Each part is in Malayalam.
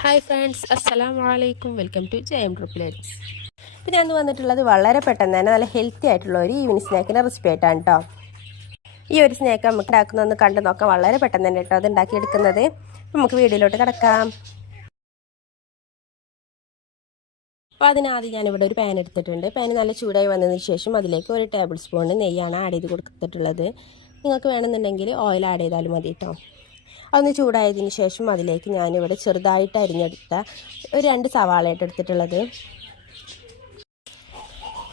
ഹായ് ഫ്രണ്ട്സ്, അസ്സലാമു അലൈക്കും. വെൽക്കം ടു ജയം ട്രിപ്പ്ലേറ്റ്സ്. ഇപ്പം ഞാൻ വന്നിട്ടുള്ളത് വളരെ പെട്ടെന്ന് തന്നെ നല്ല ഹെൽത്തി ആയിട്ടുള്ള ഒരു ഈവനിങ് സ്നാക്കിൻ്റെ റെസിപ്പി ആയിട്ടാണ് കേട്ടോ. ഈ ഒരു സ്നാക്ക് നമുക്ക് ഉണ്ടാക്കുന്നതെന്ന് കണ്ടു നോക്കാം. വളരെ പെട്ടെന്ന് തന്നെ കേട്ടോ അത് ഉണ്ടാക്കിയെടുക്കുന്നത്. നമുക്ക് വീഡിയോയിലോട്ട് കിടക്കാം. അപ്പോൾ അതിനാദ്യം ഞാനിവിടെ ഒരു പാൻ എടുത്തിട്ടുണ്ട്. പാൻ നല്ല ചൂടായി വന്നതിന് ശേഷം അതിലേക്ക് 1 ടേബിൾ സ്പൂൺ നെയ്യാണ് ആഡ് ചെയ്ത് കൊടുത്തിട്ടുള്ളത്. നിങ്ങൾക്ക് വേണമെന്നുണ്ടെങ്കിൽ ഓയിൽ ആഡ് ചെയ്താലും മതി കേട്ടോ. അതൊന്ന് ചൂടായതിന് ശേഷം അതിലേക്ക് ഞാനിവിടെ ചെറുതായിട്ട് അരിഞ്ഞെടുത്ത ഒരു 2 സവാളയായിട്ട് എടുത്തിട്ടുള്ളത്.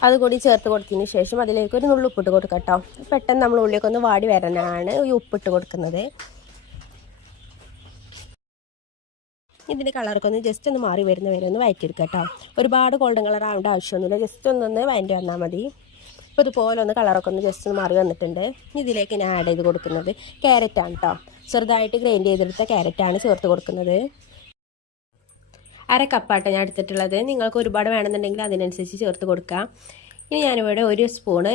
അതുകൂടി ചേർത്ത് കൊടുത്തതിന് ശേഷം അതിലേക്ക് ഒരു നുള്ളു ഉപ്പിട്ട് കൊടുക്കാം കേട്ടോ. പെട്ടെന്ന് നമ്മൾ ഉള്ളിലേക്ക് ഒന്ന് വാടി വരാനാണ് ഈ ഉപ്പിട്ട് കൊടുക്കുന്നത്. ഇതിൻ്റെ കളറൊക്കെ ഒന്ന് ജസ്റ്റ് ഒന്ന് മാറി വരുന്ന വരെ ഒന്ന് വഴറ്റിയെടുക്കാം കേട്ടോ. ഒരുപാട് ഗോൾഡൻ കളർ ആവേണ്ട ആവശ്യമൊന്നുമില്ല, ജസ്റ്റ് ഒന്നൊന്ന് വഴറ്റി വന്നാൽ മതി. അപ്പോൾ ഇതുപോലെ ഒന്ന് കളറൊക്കെ ഒന്ന് ജസ്റ്റ് ഒന്ന് മാറി വന്നിട്ടുണ്ട്. ഇതിലേക്ക് ഞാൻ ആഡ് ചെയ്ത് കൊടുക്കുന്നത് ക്യാരറ്റാണ് കേട്ടോ. ചെറുതായിട്ട് ഗ്രൈൻഡ് ചെയ്തെടുത്ത ക്യാരറ്റാണ് ചേർത്ത് കൊടുക്കുന്നത്. 1/2 കപ്പാട്ടോ ഞാൻ എടുത്തിട്ടുള്ളത്. നിങ്ങൾക്ക് ഒരുപാട് വേണമെന്നുണ്ടെങ്കിൽ അതിനനുസരിച്ച് ചേർത്ത് കൊടുക്കാം. ഇനി ഞാനിവിടെ 1 സ്പൂണ്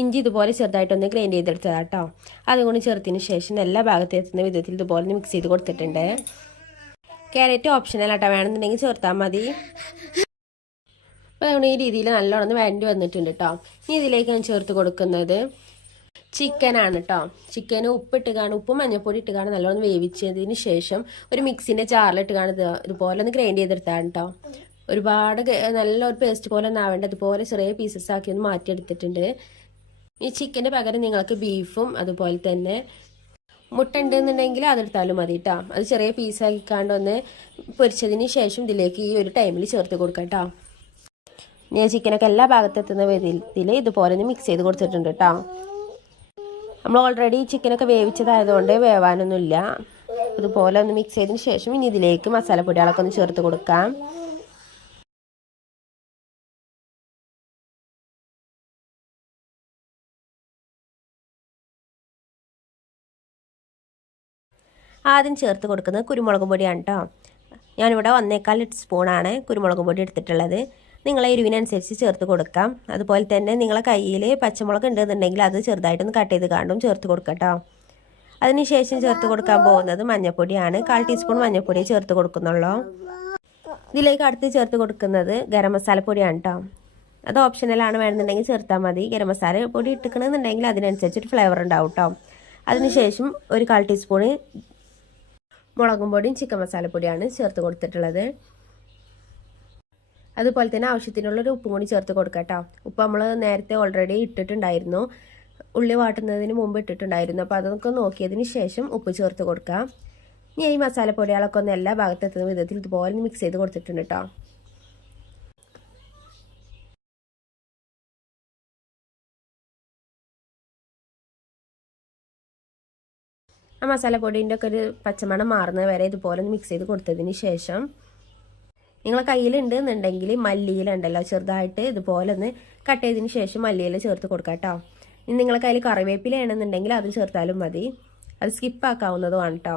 ഇഞ്ചി ഇതുപോലെ ചെറുതായിട്ടൊന്ന് ഗ്രൈൻഡ് ചെയ്തെടുത്തതാണ് കേട്ടോ. അതും കൂടി ചേർത്തതിന് ശേഷം എല്ലാ ഭാഗത്തും എത്തുന്ന വിധത്തിൽ ഇതുപോലെ മിക്സ് ചെയ്ത് കൊടുത്തിട്ടുണ്ട്. ക്യാരറ്റ് ഓപ്ഷണൽ ആട്ടോ, വേണമെന്നുണ്ടെങ്കിൽ ചേർത്താൽ മതി. അപ്പോൾ അതുകൊണ്ട് ഈ രീതിയിൽ നല്ലോണം വഴണ്ടി വന്നിട്ടുണ്ട് കേട്ടോ. ഇനി ഇതിലേക്ക് ഞാൻ ചേർത്ത് കൊടുക്കുന്നത് ചിക്കനാണ് കേട്ടോ. ചിക്കന് ഉപ്പും മഞ്ഞൾപ്പൊടി ഇട്ട് കാണും നല്ലോണം വേവിച്ചതിന് ശേഷം ഒരു മിക്സിൻ്റെ ജാറിലിട്ട് കാണും ഇതുപോലെ ഒന്ന് ഗ്രൈൻഡ് ചെയ്തെടുത്താണ് കേട്ടോ. ഒരുപാട് നല്ലൊരു പേസ്റ്റ് പോലെ ഒന്നും ആവേണ്ട, അതുപോലെ ചെറിയ പീസസ് ആക്കി ഒന്ന് മാറ്റിയെടുത്തിട്ടുണ്ട്. ഈ ചിക്കൻ്റെ പകരം നിങ്ങൾക്ക് ബീഫും അതുപോലെ തന്നെ മുട്ട ഉണ്ടെന്നുണ്ടെങ്കിൽ അതെടുത്താലും മതി കേട്ടോ. അത് ചെറിയ പീസാക്കിക്കാണ്ട് ഒന്ന് പൊരിച്ചതിന് ശേഷം ഇതിലേക്ക് ഈ ഒരു ടൈമിൽ ചേർത്ത് കൊടുക്കാം കേട്ടോ. ഞാൻ ചിക്കനൊക്കെ എല്ലാ ഭാഗത്തെത്തുന്ന വിധത്തിൽ ഇതുപോലെ ഒന്ന് മിക്സ് ചെയ്ത് കൊടുത്തിട്ടുണ്ട് കേട്ടോ. നമ്മൾ ഓൾറെഡി ചിക്കനൊക്കെ വേവിച്ചതായതുകൊണ്ട് വേവാനൊന്നുമില്ല. ഇതുപോലെ ഒന്ന് മിക്സ് ചെയ്തതിന് ശേഷം ഇനി ഇതിലേക്ക് മസാലപ്പൊടികളൊക്കെ ഒന്ന് ചേർത്ത് കൊടുക്കാം. ആദ്യം ചേർത്ത് കൊടുക്കുന്നത് കുരുമുളക് പൊടിയാണ് കേട്ടോ. ഞാനിവിടെ 1/4 സ്പൂണാണ് കുരുമുളക് പൊടി എടുത്തിട്ടുള്ളത്. നിങ്ങളെ എരിവിനനുസരിച്ച് ചേർത്ത് കൊടുക്കാം. അതുപോലെ തന്നെ നിങ്ങളെ കയ്യിൽ പച്ചമുളക് ഉണ്ടെന്നുണ്ടെങ്കിൽ അത് ചെറുതായിട്ടൊന്ന് കട്ട് ചെയ്ത് കാണും ചേർത്ത് കൊടുക്കാം കേട്ടോ. അതിനുശേഷം ചേർത്ത് കൊടുക്കാൻ പോകുന്നത് മഞ്ഞൾപ്പൊടിയാണ്. 1/4 ടീസ്പൂൺ മഞ്ഞൾപ്പൊടി ചേർത്ത് കൊടുക്കുന്നുള്ളൂ. ഇതിലേക്ക് അടുത്ത് ചേർത്ത് കൊടുക്കുന്നത് ഗരം മസാല പൊടിയാണ് കേട്ടോ. അത് ഓപ്ഷണലാണ്, വേണമെന്നുണ്ടെങ്കിൽ ചേർത്താൽ മതി. ഗരം മസാല പൊടി ഇട്ടിക്കണമെന്നുണ്ടെങ്കിൽ അതിനനുസരിച്ചൊരു ഫ്ലേവർ ഉണ്ടാവും കേട്ടോ. അതിനുശേഷം ഒരു 1/4 ടീസ്പൂണ് മുളകും പൊടിയും ചിക്കൻ മസാലപ്പൊടിയാണ് ചേർത്ത് കൊടുത്തിട്ടുള്ളത്. അതുപോലെ തന്നെ ആവശ്യത്തിനുള്ളൊരു ഉപ്പും കൂടി ചേർത്ത് കൊടുക്കാം കേട്ടോ. ഉപ്പ് നമ്മൾ നേരത്തെ ഓൾറെഡി ഇട്ടിട്ടുണ്ടായിരുന്നു, ഉള്ളി വാട്ടുന്നതിന് മുമ്പ് ഇട്ടിട്ടുണ്ടായിരുന്നു. അപ്പോൾ അതൊക്കെ നോക്കിയതിന് ശേഷം ഉപ്പ് ചേർത്ത് കൊടുക്കാം. ഇനി ഈ മസാലപ്പൊടികളൊക്കെ ഒന്ന് എല്ലാ ഭാഗത്തെത്തുന്ന വിധത്തിൽ ഇതുപോലെ മിക്സ് ചെയ്ത് കൊടുത്തിട്ടുണ്ട് കേട്ടോ. ആ മസാലപ്പൊടീൻ്റെ ഒക്കെ ഒരു പച്ചമണം മാറുന്നത് വരെ ഇതുപോലെ ഒന്ന് മിക്സ് ചെയ്ത് കൊടുത്തതിന് ശേഷം നിങ്ങളെ കയ്യിലുണ്ട് എന്നുണ്ടെങ്കിൽ മല്ലിയില ഉണ്ടല്ലോ, ചെറുതായിട്ട് ഇതുപോലെ ഒന്ന് കട്ട് ചെയ്തതിന് ശേഷം മല്ലിയില ചേർത്ത് കൊടുക്കാം കേട്ടോ. ഇനി നിങ്ങളെ കയ്യിൽ കറിവേപ്പില ആണെന്നുണ്ടെങ്കിൽ അത് ചേർത്താലും മതി. അത് സ്കിപ്പാക്കാവുന്നതുമാണ് കേട്ടോ,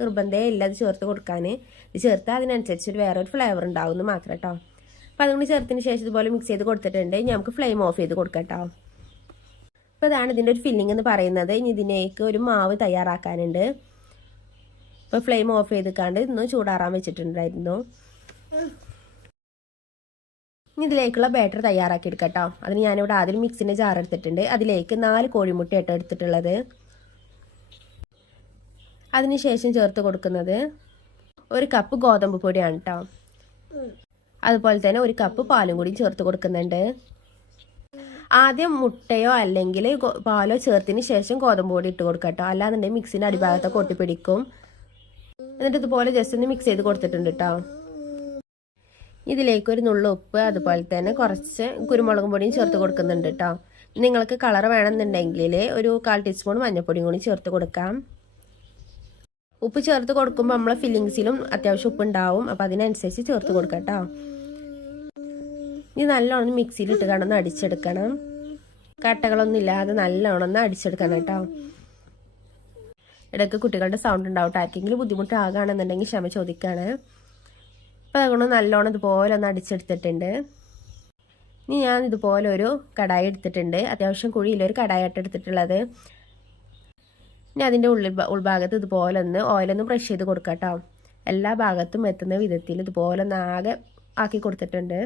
നിർബന്ധമേ ഇല്ല അത് ചേർത്ത് കൊടുക്കാൻ. ഇത് ചേർത്താൽ അതിനനുസരിച്ച് വേറൊരു ഫ്ലേവർ ഉണ്ടാവുമെന്ന് മാത്രം കേട്ടോ. അപ്പോൾ അതുകൊണ്ട് ചേർത്തതിന് ശേഷം ഇതുപോലെ മിക്സ് ചെയ്ത് കൊടുത്തിട്ടുണ്ട്. ഇനി നമുക്ക് ഫ്ലെയിം ഓഫ് ചെയ്ത് കൊടുക്കാം കേട്ടോ. അപ്പോൾ ഇതാണ് ഇതിൻ്റെ ഒരു ഫില്ലിംഗ് എന്ന് പറയുന്നത്. ഇനി ഇതിലേക്ക് ഒരു മാവ് തയ്യാറാക്കാനുണ്ട്. അപ്പോൾ ഫ്ലെയിം ഓഫ് ചെയ്തിക്കാണ്ട് ഇന്ന് ചൂടാറാൻ വെച്ചിട്ടുണ്ടായിരുന്നു. ഇനി ഇതിലേക്കുള്ള ബാറ്റർ തയ്യാറാക്കി എടുക്കാം കേട്ടോ. അതിന് ഞാനിവിടെ ആദ്യം മിക്സിൻ്റെ ജാർ എടുത്തിട്ടുണ്ട്. അതിലേക്ക് 4 കോഴിമുട്ടയായിട്ട് എടുത്തിട്ടുള്ളത്. അതിനുശേഷം ചേർത്ത് കൊടുക്കുന്നത് 1 കപ്പ് ഗോതമ്പ് പൊടിയാണ് കേട്ടോ. അതുപോലെ തന്നെ 1 കപ്പ് പാലും കൂടി ചേർത്ത് കൊടുക്കുന്നുണ്ട്. ആദ്യം മുട്ടയോ അല്ലെങ്കിൽ പാലോ ചേർത്തതിന് ശേഷം ഗോതമ്പ് പൊടി ഇട്ട് കൊടുക്കാം കേട്ടോ. അല്ലാന്നുണ്ടെങ്കിൽ മിക്സിൻ്റെ അടിഭാഗത്തൊക്കെ ഒട്ടിപ്പിടിക്കും. എന്നിട്ട് ഇതുപോലെ ജസ്റ്റ് ഒന്ന് മിക്സ് ചെയ്ത് കൊടുത്തിട്ടുണ്ട് കേട്ടോ. ഇതിലേക്ക് ഒരു നുള്ളു ഉപ്പ്, അതുപോലെ തന്നെ കുറച്ച് കുരുമുളക് പൊടിയും ചേർത്ത് കൊടുക്കുന്നുണ്ട് കേട്ടോ. നിങ്ങൾക്ക് കളർ വേണമെന്നുണ്ടെങ്കിൽ ഒരു 1/4 ടീസ്പൂൺ മഞ്ഞൾപ്പൊടിയും കൂടി ചേർത്ത് കൊടുക്കാം. ഉപ്പ് ചേർത്ത് കൊടുക്കുമ്പോൾ നമ്മളെ ഫില്ലിങ്സിലും അത്യാവശ്യം ഉപ്പ് ഉണ്ടാവും, അപ്പോൾ അതിനനുസരിച്ച് ചേർത്ത് കൊടുക്കാം കേട്ടോ. ഇത് നല്ലോണം മിക്സിയിലിട്ട് കാണുന്ന അടിച്ചെടുക്കണം. കട്ടകളൊന്നും ഇല്ലാതെ നല്ലോണം ഒന്ന് അടിച്ചെടുക്കണം കേട്ടോ. ഇടയ്ക്ക് കുട്ടികളുടെ സൗണ്ട് ഉണ്ടാവും. ആർക്കെങ്കിലും ബുദ്ധിമുട്ടാകുകയാണെന്നുണ്ടെങ്കിൽ ക്ഷമ ചോദിക്കുകയാണ്. അപ്പോൾ അതുകൊണ്ട് നല്ലോണം ഇതുപോലെ ഒന്ന് അടിച്ചെടുത്തിട്ടുണ്ട്. ഇനി ഞാൻ ഇതുപോലെ ഒരു കടായി എടുത്തിട്ടുണ്ട്. അത്യാവശ്യം കുഴിയിലൊരു കടായിട്ട് എടുത്തിട്ടുള്ളത്. ഇനി അതിൻ്റെ ഉൾഭാഗത്ത് ഇതുപോലെ ഒന്ന് ഓയിലൊന്ന് ബ്രഷ് ചെയ്ത് കൊടുക്കാം കേട്ടോ. എല്ലാ ഭാഗത്തും എത്തുന്ന വിധത്തിൽ ഇതുപോലെ നാകെ ആക്കി കൊടുത്തിട്ടുണ്ട്.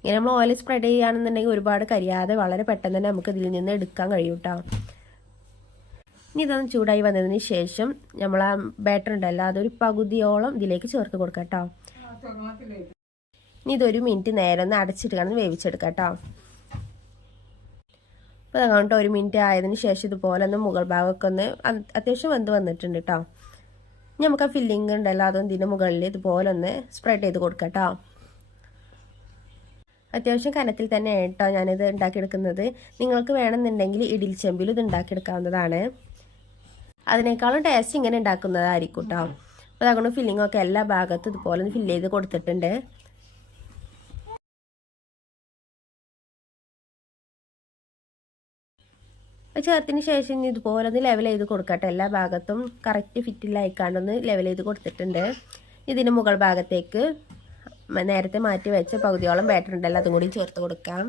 ഇങ്ങനെ നമ്മൾ ഓയിൽ സ്പ്രെഡ് ചെയ്യുകയാണെന്നുണ്ടെങ്കിൽ ഒരുപാട് കരിയാതെ വളരെ പെട്ടെന്ന് തന്നെ നമുക്ക് ഇതിൽ നിന്ന് എടുക്കാൻ കഴിയും കേട്ടോ. ഇനി ഇതൊന്ന് ചൂടായി വന്നതിന് ശേഷം നമ്മൾ ആ ബാറ്റർ ഉണ്ടല്ലോ അതൊരു പകുതിയോളം ഇതിലേക്ക് ചേർത്ത് കൊടുക്കാം കേട്ടോ. ഇനി ഇതൊരു മിനിറ്റ് നേരം ഒന്ന് അടച്ചിട്ട് കാണുന്ന വേവിച്ചെടുക്കാം കേട്ടോ. അപ്പോൾ അതുകൊണ്ട് 1 മിനിറ്റ് ആയതിന് ശേഷം ഇതുപോലെ ഒന്ന് മുകൾ ഭാഗമൊക്കെ ഒന്ന് അത്യാവശ്യം വെന്ത് വന്നിട്ടുണ്ട് കേട്ടോ. ഇനി നമുക്ക് ആ ഫില്ലിങ് ഉണ്ടല്ലോ അതും ഇതിൻ്റെ മുകളിൽ ഇതുപോലെ ഒന്ന് സ്പ്രെഡ് ചെയ്ത് കൊടുക്കാം കേട്ടോ. അത്യാവശ്യം കനത്തിൽ തന്നെ കേട്ടോ ഞാനിത് ഉണ്ടാക്കിയെടുക്കുന്നത്. നിങ്ങൾക്ക് വേണമെന്നുണ്ടെങ്കിൽ ഇഡ്ഡലി ചെമ്പിൽ ഇത് ഉണ്ടാക്കിയെടുക്കാവുന്നതാണ്. അതിനേക്കാളും ടേസ്റ്റ് ഇങ്ങനെ ഉണ്ടാക്കുന്നതായിരിക്കും കേട്ടോ. അപ്പോൾ അതുകൊണ്ട് ഫില്ലിങ്ങൊക്കെ എല്ലാ ഭാഗത്തും ഇതുപോലെ ഒന്ന് ഫില്ല് ചെയ്ത് കൊടുത്തിട്ടുണ്ട്. ചേർത്തിന് ശേഷം ഇതുപോലെ ഒന്ന് ലെവൽ ചെയ്ത് കൊടുക്കട്ടെ. എല്ലാ ഭാഗത്തും കറക്റ്റ് ഫിറ്റിലായിക്കാണ്ടൊന്ന് ലെവൽ ചെയ്ത് കൊടുത്തിട്ടുണ്ട്. ഇതിന് മുകൾ ഭാഗത്തേക്ക് നേരത്തെ മാറ്റി വെച്ച പകുതിയോളം ബാറ്റർ ഉണ്ടല്ലോ അതും കൂടി ചേർത്ത് കൊടുക്കാം.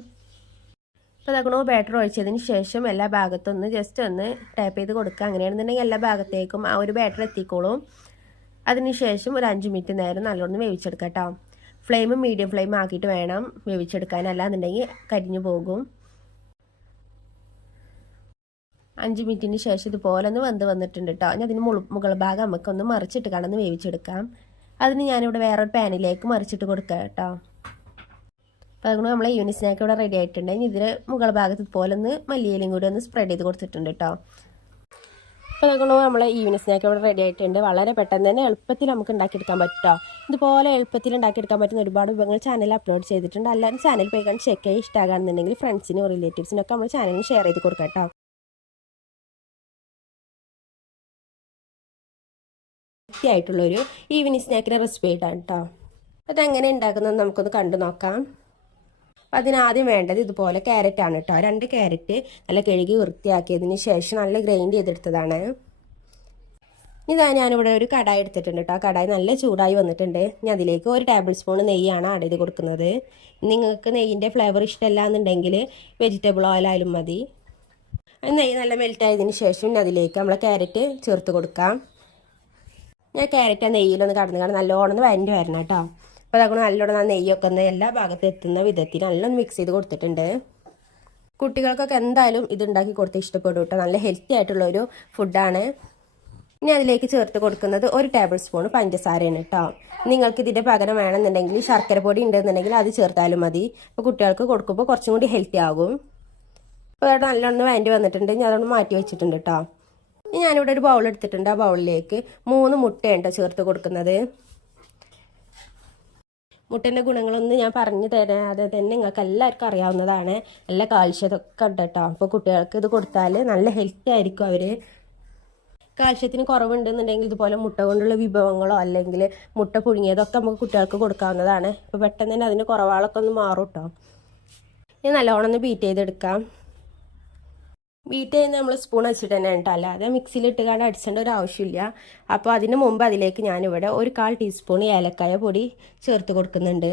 അപ്പോൾ അതൊക്കെ ബാറ്റർ ഒഴിച്ചതിന് ശേഷം എല്ലാ ഭാഗത്തും ഒന്ന് ജസ്റ്റ് ഒന്ന് ടാപ്പ് ചെയ്ത് കൊടുക്കുക. അങ്ങനെയാണെന്നുണ്ടെങ്കിൽ എല്ലാ ഭാഗത്തേക്കും ആ ഒരു ബാറ്റർ എത്തിക്കോളും. അതിനുശേഷം ഒരു 5 മിനിറ്റ് നേരം നല്ലോണം വേവിച്ചെടുക്കാം കേട്ടോ. ഫ്ലെയിം മീഡിയം ഫ്ലെയിം ആക്കിയിട്ട് വേണം വേവിച്ചെടുക്കാൻ, അല്ലാന്നുണ്ടെങ്കിൽ കരിഞ്ഞു പോകും. 5 മിനിറ്റിന് ശേഷം ഇതുപോലെ ഒന്ന് വെന്ത് വന്നിട്ടുണ്ട് കേട്ടോ. ഇനി അതിന് മുകൾ ഭാഗം നമുക്കൊന്ന് മറിച്ചിട്ട് കാണുന്ന വേവിച്ചെടുക്കാം. അതിന് ഞാനിവിടെ വേറൊരു പാനിലേക്ക് മറിച്ചിട്ട് കൊടുക്കാം കേട്ടോ. അപ്പോൾ അതുകൊണ്ട് നമ്മളെ ഈവനിങ് സ്നാക്ക് ഇവിടെ റെഡി ആയിട്ടുണ്ട്. ഇനി ഇതിന് മുകൾ ഭാഗത്ത് ഇതുപോലെ ഒന്ന് മല്ലിയിലും കൂടി ഒന്ന് സ്പ്രെഡ് ചെയ്ത് കൊടുത്തിട്ടുണ്ട് കേട്ടോ. അപ്പോൾ അതുകൊണ്ട് നമ്മളെ ഈവനിങ് സ്നാക്ക് ഇവിടെ റെഡി ആയിട്ടുണ്ട്. വളരെ പെട്ടെന്ന് തന്നെ എളുപ്പത്തിൽ നമുക്ക് ഉണ്ടാക്കിയെടുക്കാൻ പറ്റും. ഇതുപോലെ എളുപ്പത്തിൽ ഉണ്ടാക്കിയെടുക്കാൻ പറ്റുന്ന ഒരുപാട് വിഭവങ്ങൾ ചാനലിൽ അപ്ലോഡ് ചെയ്തിട്ടുണ്ട്. എല്ലാവരും ചാനൽ പോയി കണ്ട് ചെക്ക് ചെയ്ത് ഇഷ്ടമാകുന്നുണ്ടെങ്കിൽ ഫ്രണ്ട്സിനും റിലേറ്റീവ്സിനൊക്കെ നമ്മൾ ചാനലിൽ ഷെയർ ചെയ്ത് കൊടുക്കാം കേട്ടോ. ആയിട്ടുള്ളൊരു ഈവനിങ് സ്നാക്കിൻ്റെ റെസിപ്പി ആയിട്ടാണ് കേട്ടോ. അതെങ്ങനെ ഉണ്ടാക്കുന്നത് നമുക്കൊന്ന് കണ്ടു നോക്കാം. അതിനാദ്യം വേണ്ടത് ഇതുപോലെ ക്യാരറ്റാണ് കേട്ടോ. 2 ക്യാരറ്റ് നല്ല കഴുകി വൃത്തിയാക്കിയതിന് ശേഷം നല്ല ഗ്രൈൻഡ് ചെയ്തെടുത്തതാണ്. ഇതാ ഞാനിവിടെ ഒരു കടായി എടുത്തിട്ടുണ്ട് കേട്ടോ. കടായി നല്ല ചൂടായി വന്നിട്ടുണ്ട്. ഇനി അതിലേക്ക് 1 ടേബിൾ സ്പൂൺ നെയ്യാണ് ആഡ് ചെയ്ത് കൊടുക്കുന്നത്. നിങ്ങൾക്ക് നെയ്യിൻ്റെ ഫ്ലേവർ ഇഷ്ടമല്ല എന്നുണ്ടെങ്കിൽ വെജിറ്റബിൾ ഓയിൽ ആയാലും മതി. നെയ്യ് നല്ല മെൽറ്റ് ആയതിന് ശേഷം അതിലേക്ക് നമ്മൾ ക്യാരറ്റ് ചേർത്ത് കൊടുക്കാം. ഞാൻ ക്യാരറ്റ് നെയ്യിലൊന്ന് കടന്ന് നല്ലോണം വരണ്ട് വരണം കേട്ടോ. അപ്പോൾ അതുകൊണ്ട് നല്ലോണം നെയ്യൊക്കെ ഒന്ന് എല്ലാ ഭാഗത്തും എത്തുന്ന വിധത്തിൽ നല്ലോണം മിക്സ് ചെയ്ത് കൊടുത്തിട്ടുണ്ട്. കുട്ടികൾക്കൊക്കെ എന്തായാലും ഇത് ഉണ്ടാക്കി കൊടുത്ത് ഇഷ്ടപ്പെടും കേട്ടോ. നല്ല ഹെൽത്തി ആയിട്ടുള്ളൊരു ഫുഡാണ്. ഇനി അതിലേക്ക് ചേർത്ത് കൊടുക്കുന്നത് 1 ടേബിൾ സ്പൂൺ പഞ്ചസാരയാണ് കേട്ടോ. നിങ്ങൾക്ക് ഇതിൻ്റെ പകരം വേണമെന്നുണ്ടെങ്കിൽ ശർക്കര പൊടി ഉണ്ടെന്നുണ്ടെങ്കിൽ അത് ചേർത്താലും മതി. അപ്പോൾ കുട്ടികൾക്ക് കൊടുക്കുമ്പോൾ കുറച്ചും കൂടി ഹെൽത്തി ആകും. അപ്പോൾ നല്ലോണം വരണ്ട് വന്നിട്ടുണ്ട്. ഞാൻ അതൊന്ന് മാറ്റി വെച്ചിട്ടുണ്ട് കേട്ടോ. ഞാനിവിടെ ഒരു ബൗൾ എടുത്തിട്ടുണ്ട്. ആ ബൗളിലേക്ക് 3 മുട്ടയുണ്ട് ചേർത്ത് കൊടുക്കുന്നത്. മുട്ടൻ്റെ ഗുണങ്ങളൊന്നും ഞാൻ പറഞ്ഞു തരാതെ തന്നെ നിങ്ങൾക്ക് എല്ലാവർക്കും അറിയാവുന്നതാണ്. നല്ല കാൽഷ്യതൊക്കെ ഉണ്ട് കേട്ടോ. അപ്പോൾ കുട്ടികൾക്ക് ഇത് കൊടുത്താൽ നല്ല ഹെൽത്തി ആയിരിക്കും. അവർ കാൽഷ്യത്തിന് കുറവുണ്ടെന്നുണ്ടെങ്കിൽ ഇതുപോലെ മുട്ട കൊണ്ടുള്ള വിഭവങ്ങളോ അല്ലെങ്കിൽ മുട്ട പുഴുങ്ങിയതൊക്കെ നമുക്ക് കുട്ടികൾക്ക് കൊടുക്കാവുന്നതാണ്. അപ്പോൾ പെട്ടെന്ന് തന്നെ അതിൻ്റെ കുറവുകളൊക്കെ ഒന്ന് മാറും കേട്ടോ. ഞാൻ നല്ലോണം ഒന്ന് ബീറ്റ് ചെയ്തെടുക്കാം. ബീറ്റ് ചെയ്യുന്ന നമ്മൾ സ്പൂൺ വെച്ചിട്ട് തന്നെ കേട്ടോ, അല്ലാതെ മിക്സിയിലിട്ട് കാണാൻ അടിച്ചേണ്ട ഒരു ആവശ്യമില്ല. അപ്പോൾ അതിന് മുമ്പ് അതിലേക്ക് ഞാനിവിടെ 1/4 ടീസ്പൂൺ ഏലക്കായ പൊടി ചേർത്ത് കൊടുക്കുന്നുണ്ട്.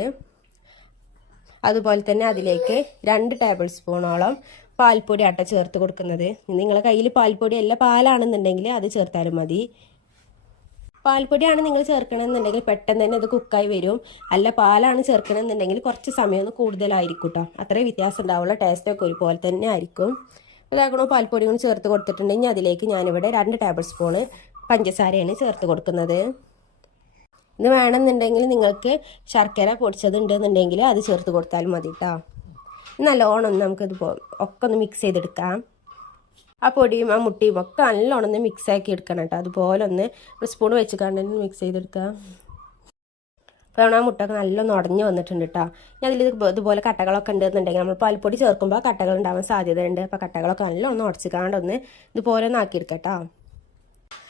അതുപോലെ തന്നെ അതിലേക്ക് 2 ടേബിൾ സ്പൂണോളം പാൽപ്പൊടി ആട്ട ചേർത്ത് കൊടുക്കുന്നത്. നിങ്ങളുടെ കയ്യിൽ പാൽപ്പൊടി അല്ല പാലാണെന്നുണ്ടെങ്കിൽ അത് ചേർത്താലും മതി. പാൽപ്പൊടിയാണ് നിങ്ങൾ ചേർക്കണമെന്നുണ്ടെങ്കിൽ പെട്ടെന്ന് തന്നെ ഇത് കുക്കായി വരും. അല്ല പാലാണ് ചേർക്കണമെന്നുണ്ടെങ്കിൽ കുറച്ച് സമയം ഒന്ന് കൂടുതലായിരിക്കും കേട്ടോ. അത്രയും വ്യത്യാസം ഉണ്ടാവുള്ള. ടേസ്റ്റൊക്കെ ഒരുപോലെ തന്നെ ആയിരിക്കും. അതാകണോ പാൽപ്പൊടി കൊണ്ട് ചേർത്ത് കൊടുത്തിട്ടുണ്ടെങ്കിൽ അതിലേക്ക് ഞാനിവിടെ 2 ടേബിൾ സ്പൂണ് പഞ്ചസാരയാണ് ചേർത്ത് കൊടുക്കുന്നത്. ഇത് വേണമെന്നുണ്ടെങ്കിൽ നിങ്ങൾക്ക് ശർക്കര പൊടിച്ചതുണ്ടെന്നുണ്ടെങ്കിൽ അത് ചേർത്ത് കൊടുത്താലും മതി കേട്ടോ. നല്ലോണം നമുക്കിത് ഒക്കെ ഒന്ന് മിക്സ് ചെയ്തെടുക്കാം. ആ പൊടിയും ആ മുട്ടിയും ഒക്കെ നല്ലോണം ഒന്ന് മിക്സ് ആക്കി എടുക്കണം കേട്ടോ. അതുപോലെ ഒന്ന് സ്പൂൺ വെച്ച് കണ്ട് മിക്സ് ചെയ്തെടുക്കാം. അപ്പോൾ ആ മുട്ടൊക്കെ നല്ലോണം ഉടഞ്ഞ് വന്നിട്ടുണ്ട് കേട്ടോ. ഞാൻ അതിൽ ഇതുപോലെ കട്ടകളൊക്കെ ഉണ്ടെന്നുണ്ടെങ്കിൽ നമ്മൾ പാൽപ്പൊടി ചേർക്കുമ്പോൾ കട്ടകൾ ഉണ്ടാവാൻ സാധ്യതയുണ്ട്. അപ്പോൾ കട്ടകളൊക്കെ നല്ലോണം ഉടച്ച് കാണൊന്ന് ഇതുപോലെ ഒന്ന് ആക്കിയെടുക്കാം കേട്ടോ.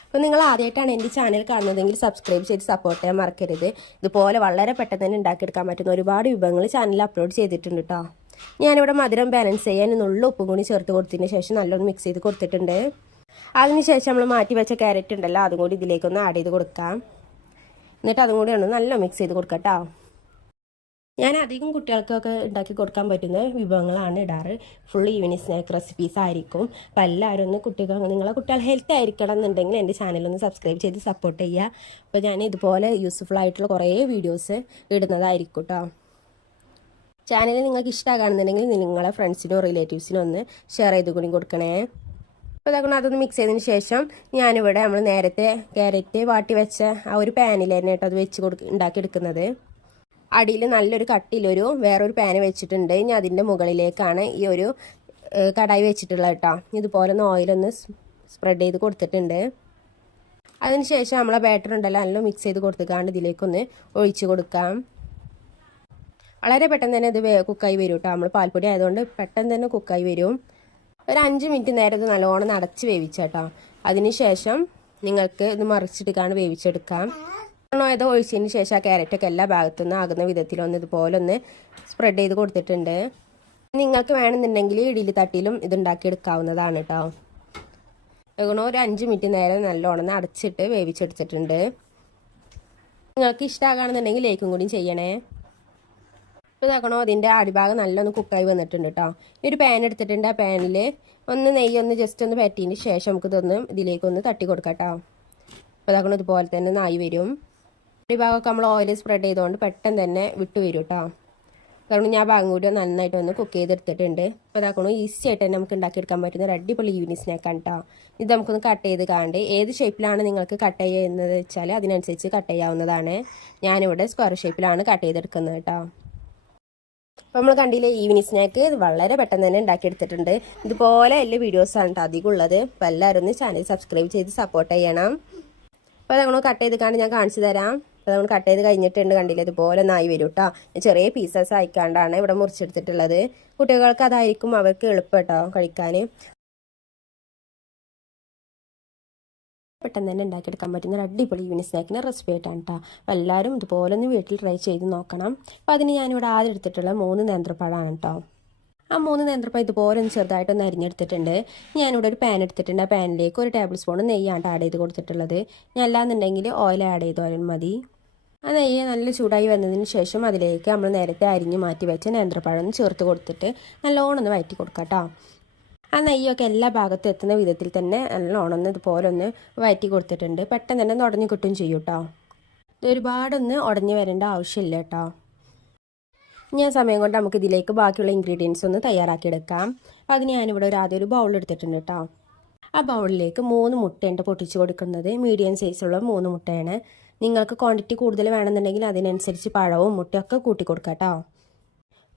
അപ്പോൾ നിങ്ങൾ ആദ്യമായിട്ടാണ് എൻ്റെ ചാനൽ കാണുന്നതെങ്കിൽ സബ്സ്ക്രൈബ് ചെയ്ത് സപ്പോർട്ട് ചെയ്യാൻ മറക്കരുത്. ഇതുപോലെ വളരെ പെട്ടെന്ന് തന്നെ ഉണ്ടാക്കിയെടുക്കാൻ പറ്റുന്ന ഒരുപാട് വിഭവങ്ങൾ ചാനലിൽ അപ്ലോഡ് ചെയ്തിട്ടുണ്ട് കേട്ടോ. ഞാനിവിടെ മധുരം ബാലൻസ് ചെയ്യാൻ നുള്ള ഉപ്പും കൂടി ചേർത്ത് കൊടുത്തതിന് ശേഷം നല്ലോണം മിക്സ് ചെയ്ത് കൊടുത്തിട്ടുണ്ട്. അതിനുശേഷം നമ്മൾ മാറ്റി വെച്ച ക്യാരറ്റ് ഉണ്ടല്ലോ അതും കൂടി ഇതിലേക്കൊന്ന് ആഡ് ചെയ്ത് കൊടുക്കാം. എന്നിട്ട് അതും കൂടി ഒന്ന് നല്ല മിക്സ് ചെയ്ത് കൊടുക്കാം കേട്ടോ. ഞാൻ അധികം കുട്ടികൾക്കൊക്കെ ഉണ്ടാക്കി കൊടുക്കാൻ പറ്റുന്ന വിഭവങ്ങളാണ് ഇടാറ്. ഫുൾ ഈവനിങ് സ്നാക്ക് റെസിപ്പീസ് ആയിരിക്കും. അപ്പോൾ എല്ലാവരും ഒന്ന് നിങ്ങളെ കുട്ടികൾ ഹെൽത്തി ആയിരിക്കണം എന്നുണ്ടെങ്കിൽ എൻ്റെ ചാനലൊന്ന് സബ്സ്ക്രൈബ് ചെയ്ത് സപ്പോർട്ട് ചെയ്യുക. അപ്പോൾ ഞാൻ ഇതുപോലെ യൂസ്ഫുൾ ആയിട്ടുള്ള കുറേ വീഡിയോസ് ഇടുന്നതായിരിക്കും കേട്ടോ. ചാനൽ നിങ്ങൾക്ക് ഇഷ്ടമാകുകയാണെന്നുണ്ടെങ്കിൽ നിങ്ങളെ ഫ്രണ്ട്സിനോ റിലേറ്റീവ്സിനോ ഒന്ന് ഷെയർ ചെയ്ത് കൂടി കൊടുക്കണേ. അപ്പോൾ ഇതാക്കണം അതൊന്ന് മിക്സ് ചെയ്തതിന് ശേഷം ഞാനിവിടെ നമ്മൾ നേരത്തെ ക്യാരറ്റ് വാട്ടി വെച്ച ആ ഒരു പാനിൽ തന്നെ കേട്ടോ അത് വെച്ച് ഉണ്ടാക്കിയെടുക്കുന്നത്. അടിയിൽ നല്ലൊരു കട്ടിയിലൊരു വേറൊരു പാന് വെച്ചിട്ടുണ്ട്. ഇനി അതിൻ്റെ മുകളിലേക്കാണ് ഈ ഒരു കടായി വെച്ചിട്ടുള്ളത് കേട്ടോ. ഇതുപോലെ ഒന്ന് ഓയിലൊന്ന് സ്പ്രെഡ് ചെയ്ത് കൊടുത്തിട്ടുണ്ട്. അതിന് ശേഷം നമ്മളെ ബാറ്റർ ഉണ്ടല്ലോ നല്ല മിക്സ് ചെയ്ത് കൊടുത്തുകൊണ്ട് ഇതിലേക്കൊന്ന് ഒഴിച്ച് കൊടുക്കാം. വളരെ പെട്ടെന്ന് തന്നെ ഇത് കുക്കായി വരും കേട്ടോ. നമ്മൾ പാൽപ്പൊടി ആയതുകൊണ്ട് പെട്ടെന്ന് തന്നെ കുക്കായി വരും. ഒരു 5 മിനിറ്റ് നേരം ഇത് നല്ലോണം അടച്ച് വേവിച്ചേട്ടോ. അതിന് ശേഷം നിങ്ങൾക്ക് ഇത് മറിച്ചിട്ട് വേവിച്ചെടുക്കാം. ഇത് ഒഴിച്ചതിന് ശേഷം ആ ക്യാരറ്റൊക്കെ എല്ലാ ഭാഗത്തു നിന്ന് ആകുന്ന വിധത്തിലൊന്ന് ഇതുപോലെ ഒന്ന് സ്പ്രെഡ് ചെയ്ത് കൊടുത്തിട്ടുണ്ട്. നിങ്ങൾക്ക് വേണമെന്നുണ്ടെങ്കിൽ ഇഡ്ഡലി തട്ടിലും ഇത് ഉണ്ടാക്കിയെടുക്കാവുന്നതാണ് കേട്ടോ. ഒരു 5 മിനിറ്റ് നേരം നല്ലോണം അടച്ചിട്ട് വേവിച്ചെടുത്തിട്ടുണ്ട്. നിങ്ങൾക്ക് ഇഷ്ടമാകുകയാണെന്നുണ്ടെങ്കിൽ ലേക്കും കൂടി ചെയ്യണേ. ഇപ്പോൾ ഇതാക്കണോ അതിൻ്റെ അടിഭാഗം നല്ലൊന്ന് കുക്കായി വന്നിട്ടുണ്ട് കേട്ടോ. ഈ ഒരു പാൻ എടുത്തിട്ടുണ്ട്. ആ പാനിൽ ഒന്ന് നെയ്യൊന്ന് ജസ്റ്റ് ഒന്ന് പറ്റിയതിന് ശേഷം നമുക്കിതൊന്ന് ഇതിലേക്കൊന്ന് തട്ടി കൊടുക്കാം കേട്ടോ. അപ്പോൾ ഇതാക്കണോ ഇതുപോലെ തന്നെ നായി വരും. അടിഭാഗമൊക്കെ നമ്മൾ ഓയിൽ സ്പ്രെഡ് ചെയ്തുകൊണ്ട് പെട്ടെന്ന് തന്നെ വിട്ട് വരും കേട്ടോ. കാരണം ഞാൻ ഭാഗം കൂടി നന്നായിട്ട് ഒന്ന് കുക്ക് ചെയ്തെടുത്തിട്ടുണ്ട്. അപ്പോൾ ഇതാക്കണോ ഈസി ആയിട്ട് തന്നെ നമുക്ക് ഉണ്ടാക്കിയെടുക്കാൻ പറ്റുന്ന ഒരു അടിപൊളി ഈവനിങ് സ്നാക്കാണ് കേട്ടോ. ഇത് നമുക്കൊന്ന് കട്ട് ചെയ്ത് കാണണ്ട്. ഏത് ഷേപ്പിലാണ് നിങ്ങൾക്ക് കട്ട് ചെയ്യുന്നത് വെച്ചാൽ അതിനനുസരിച്ച് കട്ട് ചെയ്യാവുന്നതാണ്. ഞാനിവിടെ സ്ക്വയർ ഷേപ്പിലാണ് കട്ട് ചെയ്തെടുക്കുന്നത് കേട്ടോ. അപ്പോൾ നമ്മൾ കണ്ടില്ലേ ഈവനിങ് സ്നാക്ക് വളരെ പെട്ടെന്ന് തന്നെ ഉണ്ടാക്കിയെടുത്തിട്ടുണ്ട്. ഇതുപോലെ എല്ലാ വീഡിയോസാണ് കേട്ടോ അധികം ഉള്ളത്. അപ്പോൾ എല്ലാവരും ഒന്ന് ചാനൽ സബ്സ്ക്രൈബ് ചെയ്ത് സപ്പോർട്ട് ചെയ്യണം. അപ്പോൾ നമ്മൾ കട്ട് ചെയ്ത് കാണാൻ ഞാൻ കാണിച്ചു തരാം. അപ്പോൾ നമ്മൾ കട്ട് ചെയ്ത് കഴിഞ്ഞിട്ടുണ്ട്. കണ്ടില്ലേ ഇതുപോലെ നായി വരും കേട്ടോ. ചെറിയ പീസസ് ആയിക്കാണ്ടാണ് ഇവിടെ മുറിച്ചെടുത്തിട്ടുള്ളത്. കുട്ടികൾക്ക് അതായിരിക്കും അവർക്ക് എളുപ്പം കേട്ടോ കഴിക്കാൻ. പെട്ടെന്ന് തന്നെ ഉണ്ടാക്കിയെടുക്കാൻ പറ്റുന്ന ഒരു അടിപൊളി ഈവനിങ് സ്നാക്കിൻ്റെ റെസിപ്പി ആയിട്ടാണ് കേട്ടോ. അപ്പോൾ എല്ലാവരും ഇതുപോലെ ഒന്ന് വീട്ടിൽ ട്രൈ ചെയ്ത് നോക്കണം. അപ്പോൾ അതിന് ഞാനിവിടെ ആദ്യം എടുത്തിട്ടുള്ള 3 നേന്ത്രപ്പഴമാണ് കേട്ടോ. ആ 3 നേന്ത്രപ്പഴം ഇതുപോലെ ഒന്ന് ചെറുതായിട്ടൊന്ന് അരിഞ്ഞെടുത്തിട്ടുണ്ട്. ഞാനിവിടെ ഒരു പാൻ എടുത്തിട്ടുണ്ട്. ആ പാനിലേക്ക് 1 ടേബിൾ സ്പൂൺ നെയ്യാണ് ആഡ് ചെയ്ത് കൊടുത്തിട്ടുള്ളത്. ഞാൻ അല്ലാന്നുണ്ടെങ്കിൽ ഓയിൽ ആഡ് ചെയ്താലും മതി. ആ നെയ്യ് നല്ല ചൂടായി വന്നതിന് ശേഷം അതിലേക്ക് നമ്മൾ നേരത്തെ അരിഞ്ഞ് മാറ്റി വെച്ച നേന്ത്രപ്പഴം ഒന്ന് ചേർത്ത് കൊടുത്തിട്ട് നല്ലോണം ഒന്ന് വഴറ്റി കൊടുക്കാം കേട്ടോ. ആ നെയ്യൊക്കെ എല്ലാ ഭാഗത്തും എത്തുന്ന വിധത്തിൽ തന്നെ നല്ലോണം ഒന്ന് ഇതുപോലെ ഒന്ന് വഴറ്റി കൊടുത്തിട്ടുണ്ട്. പെട്ടെന്ന് തന്നെ ഉടഞ്ഞു കിട്ടും ചെയ്യും കേട്ടോ. ഇത് ഒരുപാടൊന്ന് ഉടഞ്ഞു വരേണ്ട ആവശ്യമില്ല കേട്ടോ. ഇനി ആ സമയം കൊണ്ട് നമുക്ക് ഇതിലേക്ക് ബാക്കിയുള്ള ഇൻഗ്രീഡിയൻസ് ഒന്ന് തയ്യാറാക്കിയെടുക്കാം. അപ്പോൾ അതിന് ഞാനിവിടെ ആദ്യം ഒരു ബൗൾ എടുത്തിട്ടുണ്ട് കേട്ടോ. ആ ബൗളിലേക്ക് 3 മുട്ടയുണ്ട് പൊട്ടിച്ച് കൊടുക്കുന്നത്. മീഡിയം സൈസുള്ള 3 മുട്ടയാണ്. നിങ്ങൾക്ക് ക്വാണ്ടിറ്റി കൂടുതൽ വേണമെന്നുണ്ടെങ്കിൽ അതിനനുസരിച്ച് പഴവും മുട്ടയൊക്കെ കൂട്ടി കൊടുക്കാം കേട്ടോ.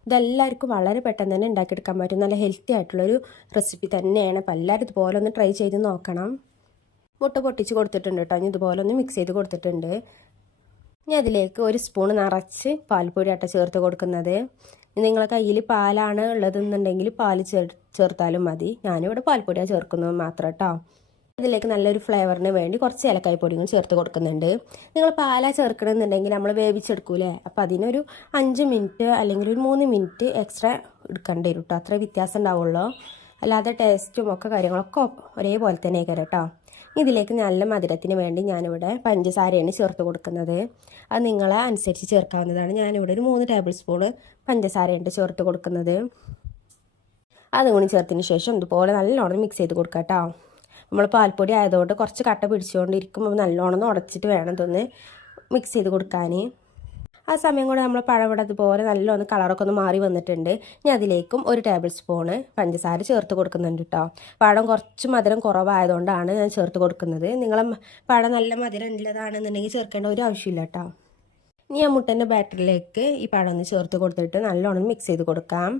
ഇതെല്ലാവർക്കും വളരെ പെട്ടെന്ന് തന്നെ ഉണ്ടാക്കിയെടുക്കാൻ പറ്റും. നല്ല ഹെൽത്തി ആയിട്ടുള്ളൊരു റെസിപ്പി തന്നെയാണ്. അപ്പോൾ എല്ലാവരും ഇതുപോലെ ഒന്ന് ട്രൈ ചെയ്ത് നോക്കണം. മുട്ട പൊട്ടിച്ച് കൊടുത്തിട്ടുണ്ട് കേട്ടോ. ഇനി ഇതുപോലെ ഒന്ന് മിക്സ് ചെയ്ത് കൊടുത്തിട്ടുണ്ട്. ഇനി അതിലേക്ക് 1 സ്പൂൺ നിറച്ച് പാൽപ്പൊടി ആട്ടോ ചേർത്ത് കൊടുക്കുന്നത്. നിങ്ങളെ കയ്യിൽ പാലാണ് ഉള്ളതെന്നുണ്ടെങ്കിൽ പാൽ ചേർത്താലും മതി. ഞാനിവിടെ പാൽപ്പൊടിയാണ് ചേർക്കുന്നത് മാത്രം കേട്ടോ. ഇതിലേക്ക് നല്ലൊരു ഫ്ലേവറിന് വേണ്ടി കുറച്ച് ഏലക്കായ് പൊടിയും ചേർത്ത് കൊടുക്കുന്നുണ്ട്. നിങ്ങൾ പാല ചേർക്കണമെന്നുണ്ടെങ്കിൽ നമ്മൾ വേവിച്ചെടുക്കൂലേ, അപ്പോൾ അതിനൊരു 5 മിനിറ്റ് അല്ലെങ്കിൽ ഒരു 3 മിനിറ്റ് എക്സ്ട്രാ എടുക്കേണ്ടി വരും കേട്ടോ. അത്ര വ്യത്യാസം ഉണ്ടാവുള്ളൂ. അല്ലാതെ ടേസ്റ്റും ഒക്കെ കാര്യങ്ങളൊക്കെ ഒരേപോലെ തന്നെ കേട്ടോ. ഇതിലേക്ക് നല്ല മധുരത്തിന് വേണ്ടി ഞാനിവിടെ പഞ്ചസാരയാണ് ചേർത്ത് കൊടുക്കുന്നത്. അത് നിങ്ങളെ അനുസരിച്ച് ചേർക്കാവുന്നതാണ്. ഞാനിവിടെ ഒരു 3 ടേബിൾ സ്പൂൺ പഞ്ചസാരയുണ്ട് ചേർത്ത് കൊടുക്കുന്നത്. അതുകൂടി ചേർത്തതിന് ശേഷം ഇതുപോലെ നല്ലോണം മിക്സ് ചെയ്ത് കൊടുക്കാം കേട്ടോ. നമ്മൾ പാൽപ്പൊടി ആയതുകൊണ്ട് കുറച്ച് കട്ട പിടിച്ചുകൊണ്ടിരിക്കുമ്പോൾ നല്ലോണം ഉടച്ചിട്ട് വേണം ഇതൊന്ന് മിക്സ് ചെയ്ത് കൊടുക്കാൻ. ആ സമയം കൂടെ നമ്മൾ പഴം ഇവിടെ അതുപോലെ നല്ലോണം കളറൊക്കെ ഒന്ന് മാറി വന്നിട്ടുണ്ട്. ഇനി അതിലേക്കും 1 ടേബിൾ സ്പൂണ് പഞ്ചസാര ചേർത്ത് കൊടുക്കുന്നുണ്ട് കേട്ടോ. പഴം കുറച്ച് മധുരം കുറവായതുകൊണ്ടാണ് ഞാൻ ചേർത്ത് കൊടുക്കുന്നത്. നിങ്ങളെ പഴം നല്ല മധുരം ഉള്ളതാണെന്നുണ്ടെങ്കിൽ ചേർക്കേണ്ട ഒരു ആവശ്യമില്ല കേട്ടോ. ഇനി ആ മുട്ടൻ്റെ ബാറ്ററിലേക്ക് ഈ പഴം ഒന്ന് ചേർത്ത് കൊടുത്തിട്ട് നല്ലോണം മിക്സ് ചെയ്ത് കൊടുക്കാം.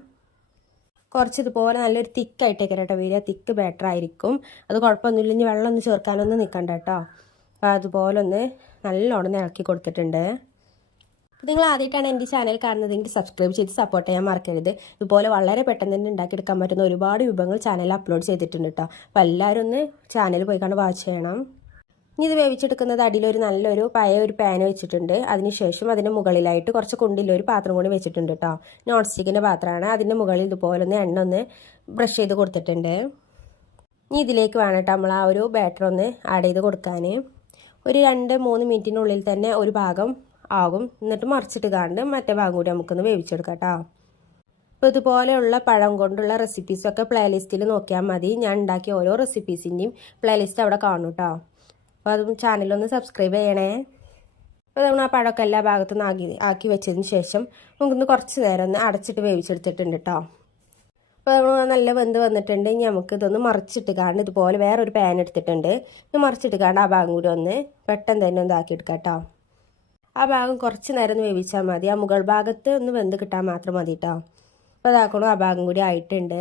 കുറച്ച് ഇതുപോലെ നല്ലൊരു തിക്കായിട്ടേക്ക് കേട്ടോ വരിക. തിക്ക് ബാറ്റർ ആയിരിക്കും. അത് കുഴപ്പമൊന്നുമില്ല. ഇനി വെള്ളമൊന്നും ചേർക്കാനൊന്നും നിൽക്കണ്ട കേട്ടോ. അപ്പോൾ അതുപോലെ ഒന്ന് നല്ലോണം ഇളക്കി കൊടുത്തിട്ടുണ്ട്. നിങ്ങൾ ആദ്യമായിട്ടാണ് എൻ്റെ ചാനൽ കാണുന്നതെങ്കിൽ സബ്സ്ക്രൈബ് ചെയ്ത് സപ്പോർട്ട് ചെയ്യാൻ മറക്കരുത്. ഇതുപോലെ വളരെ പെട്ടെന്ന് തന്നെ ഉണ്ടാക്കിയെടുക്കാൻ പറ്റുന്ന ഒരുപാട് വിഭവങ്ങൾ ചാനലിൽ അപ്ലോഡ് ചെയ്തിട്ടുണ്ട് കേട്ടോ. അപ്പോൾ എല്ലാവരും ഒന്ന് ചാനൽ പോയി കണ്ട് വാച്ച് ചെയ്യണം. ഇനി ഇത് വേവിച്ചെടുക്കുന്നത് അടിയിലൊരു നല്ലൊരു പഴയ ഒരു പാൻ വെച്ചിട്ടുണ്ട്. അതിനുശേഷം അതിൻ്റെ മുകളിലായിട്ട് കുറച്ച് കുണ്ടിലൊരു പാത്രം കൂടി വെച്ചിട്ടുണ്ട് കേട്ടോ. നോൺ സ്റ്റിക്കിൻ്റെ പാത്രമാണ്. അതിൻ്റെ മുകളിൽ ഇതുപോലെ ഒന്ന് എണ്ണ ഒന്ന് ബ്രഷ് ചെയ്ത് കൊടുത്തിട്ടുണ്ട്. ഇനി ഇതിലേക്ക് വേണം കേട്ടോ നമ്മൾ ആ ഒരു ബാറ്റർ ഒന്ന് ആഡ് ചെയ്ത് കൊടുക്കാൻ. ഒരു 2-3 മിനിറ്റിനുള്ളിൽ തന്നെ ഒരു ഭാഗം ആകും. എന്നിട്ട് മറിച്ചിട്ട് കാണ്ട് മറ്റേ ഭാഗം കൂടി നമുക്കൊന്ന് വേവിച്ചെടുക്കാം കേട്ടോ. അപ്പോൾ ഇതുപോലെയുള്ള പഴം കൊണ്ടുള്ള റെസിപ്പീസൊക്കെ പ്ലേലിസ്റ്റിൽ നോക്കിയാൽ മതി. ഞാൻ ഉണ്ടാക്കിയ ഓരോ റെസിപ്പീസിൻ്റെയും പ്ലേലിസ്റ്റ് അവിടെ കാണും കേട്ടോ. അപ്പോൾ അത് ചാനലൊന്ന് സബ്സ്ക്രൈബ് ചെയ്യണേ. അപ്പോൾ നമ്മൾ ആ പഴമൊക്കെ എല്ലാ ഭാഗത്തും ആക്കി വെച്ചതിന് ശേഷം നമുക്കൊന്ന് കുറച്ച് നേരം ഒന്ന് അടച്ചിട്ട് വേവിച്ചെടുത്തിട്ടുണ്ട് കേട്ടോ. അപ്പോൾ നമ്മൾ നല്ല വെന്ത് വന്നിട്ടുണ്ട്. ഇനി നമുക്ക് ഇതൊന്ന് മറിച്ചിട്ട് കാണും. ഇതുപോലെ വേറൊരു പാൻ എടുത്തിട്ടുണ്ട്. ഇത് മറിച്ചിട്ട് കാണും. ആ ഭാഗം കൂടി ഒന്ന് പെട്ടെന്ന് തന്നെ ഒന്ന് ആക്കിയെടുക്കാം കേട്ടോ. ആ ഭാഗം കുറച്ച് നേരം ഒന്ന് വേവിച്ചാൽ മതി. ആ മുകൾ ഭാഗത്ത് ഒന്ന് വെന്ത് കിട്ടാൻ മാത്രം മതി കേട്ടോ. അപ്പോൾ അതാക്കണം. ആ ഭാഗം കൂടി ആയിട്ടുണ്ട്.